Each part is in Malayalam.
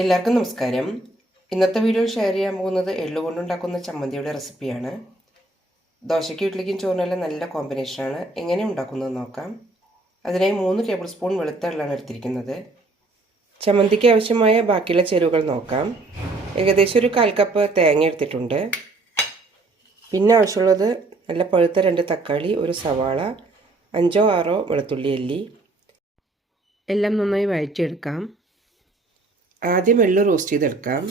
എല്ലാവർക്കും നമസ്കാരം. ഇന്നത്തെ വീഡിയോയിൽ ഷെയർ ചെയ്യാൻ പോകുന്നത് എള്ളുകൊണ്ടുണ്ടാക്കുന്ന ചമ്മന്തിയുടെ റെസിപ്പിയാണ്. ദോശയ്ക്ക് ഇഡ്ഡലിക്കും ചോറിനെല്ലാം നല്ല കോമ്പിനേഷനാണ്. എങ്ങനെ ഉണ്ടാക്കുന്നത് നോക്കാം. അതിനായി 3 ടേബിൾ സ്പൂൺ വെളുത്ത എള്ളാണ് എടുത്തിരിക്കുന്നത്. ചമ്മന്തിക്ക് ആവശ്യമായ ബാക്കിയുള്ള ചേരുവകൾ നോക്കാം. ഏകദേശം ഒരു 1/4 കപ്പ് തേങ്ങ എടുത്തിട്ടുണ്ട്. പിന്നെ ആവശ്യമുള്ളത് നല്ല പഴുത്ത 2 തക്കാളി, ഒരു സവാള, 5 6 വെളുത്തുള്ളി അല്ലി. എല്ലാം നന്നായി വഴറ്റിയെടുക്കാം. ആദ്യം എള്ള് റോസ്റ്റ് ചെയ്തെടുക്കാം.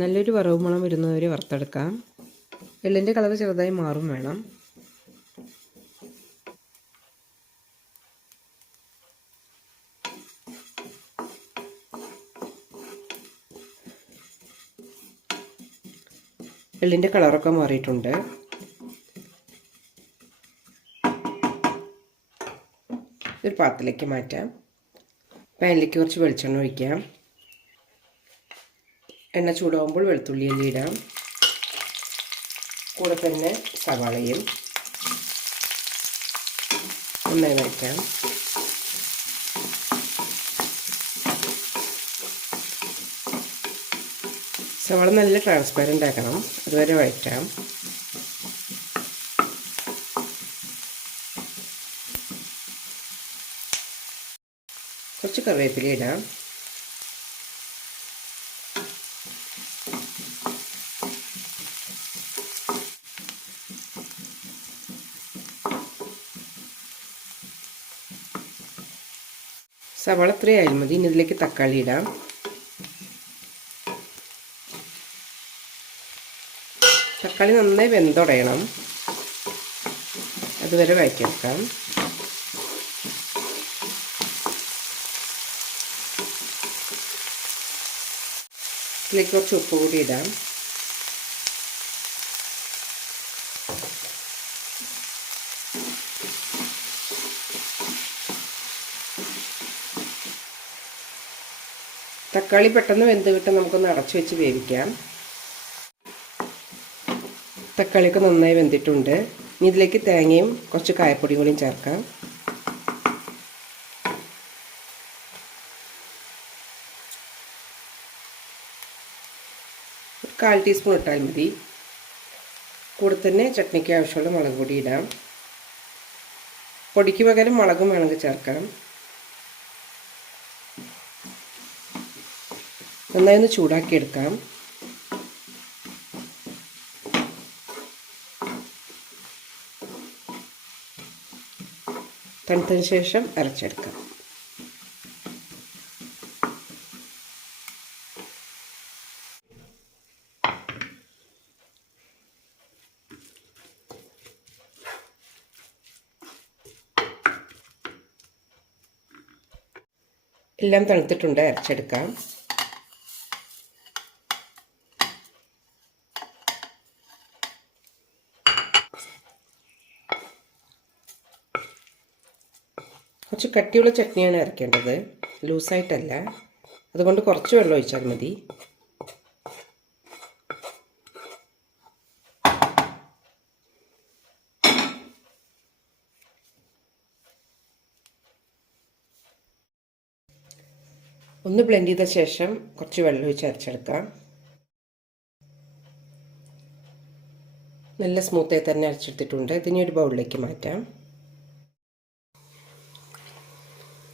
നല്ലൊരു വറവ് മണം വരുന്നവരെ വറുത്തെടുക്കാം. എള്ളിൻ്റെ കളർ ചെറുതായി മാറും വേണം. എള്ളിൻ്റെ കളറൊക്കെ മാറിയിട്ടുണ്ട്. ഒരു പാത്രത്തിലേക്ക് മാറ്റാം. പാനിലേക്ക് കുറച്ച് വെളിച്ചെണ്ണ ഒഴിക്കാം. എണ്ണ ചൂടാകുമ്പോൾ വെളുത്തുള്ളി അല്ലി ഇടാം. കൂടെ തന്നെ സവാളയും നന്നായി വഴറ്റാം. സവാള നല്ല ട്രാൻസ്പാരൻ്റ് ആക്കണം, അതുവരെ വഴറ്റാം. കുറച്ച് കറിവേപ്പില ഇടാം. സവാള ഇത്രയായാലും മതി. ഇനി ഇതിലേക്ക് തക്കാളി ഇടാം. തക്കാളി നന്നായി വെന്തുടയണം, അതുവരെ വഴറ്റിയെടുക്കാം. ഇതിലേക്ക് കുറച്ച് ഉപ്പ് കൂടി ഇടാം. തക്കാളി പെട്ടെന്ന് വെന്ത് കിട്ടാൻ നമുക്കൊന്ന് അടച്ചു വെച്ച് വേവിക്കാം. തക്കാളിയൊക്കെ നന്നായി വെന്തിട്ടുണ്ട്. ഇനി ഇതിലേക്ക് തേങ്ങയും കുറച്ച് കായപ്പൊടിയും കൂടിയും ചേർക്കാം. ഒരു 1/4 ടീസ്പൂൺ ഇട്ടാൽ മതി. കൂടെ തന്നെ ചട്നിക്ക് ആവശ്യമുള്ള മുളക് പൊടി ഇടാം. പൊടിക്ക് പകരം മുളകും വേണമെങ്കിൽ ചേർക്കാം. നന്നായി ഒന്ന് ചൂടാക്കിയെടുക്കാം. തണുത്തതിന് ശേഷം അരച്ചെടുക്കാം. എല്ലാം തണുത്തിട്ടുണ്ട്, അരച്ചെടുക്കാം. കുറച്ച് കട്ടിയുള്ള ചട്നിയാണ് അരക്കേണ്ടത്, ലൂസായിട്ടല്ല. അതുകൊണ്ട് കുറച്ച് വെള്ളം ഒഴിച്ചാൽ മതി. ഒന്ന് ബ്ലെൻഡ് ചെയ്ത ശേഷം കുറച്ച് വെള്ളം ഒഴിച്ച് അരച്ചെടുക്കാം. നല്ല സ്മൂത്തായി തന്നെ അരച്ചെടുത്തിട്ടുണ്ട്. ഇതിനെ ഒരു ബൗളിലേക്ക് മാറ്റാം.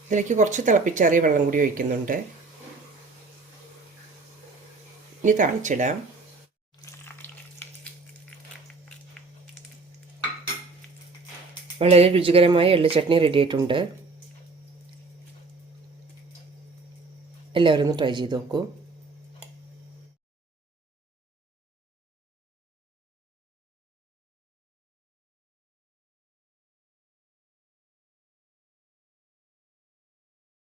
ഇതിലേക്ക് കുറച്ച് തിളപ്പിച്ചാറിയ വെള്ളം കൂടി ഒഴിക്കുന്നുണ്ട്. ഇനി താളിച്ചിടാം. വളരെ രുചികരമായ എള്ള് ചട്നി റെഡി ആയിട്ടുണ്ട്. എല്ലാവരും ഒന്ന് ട്രൈ ചെയ്ത് നോക്കൂ.